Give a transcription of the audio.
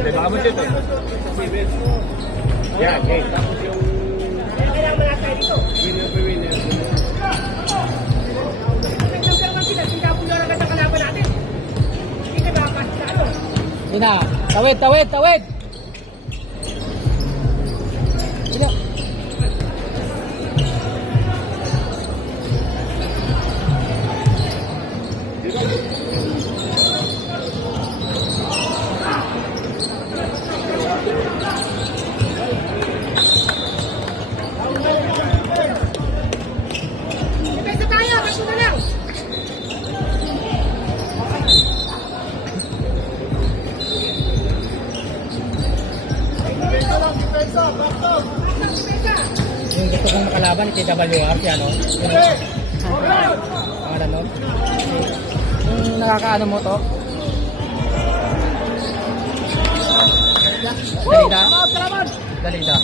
Baka mo dito. Yeah, okay. Tapos yung... Kailangan mo natin dito. Winner for winner. Ina, tawid, tawid, tawid. Ina. Ipesa tayo, kasi na lang. Yung gusto kong makalaban ni TWR, si ano? Pangalan nun? Yung nakakaano mo to? Dalida? Dalida.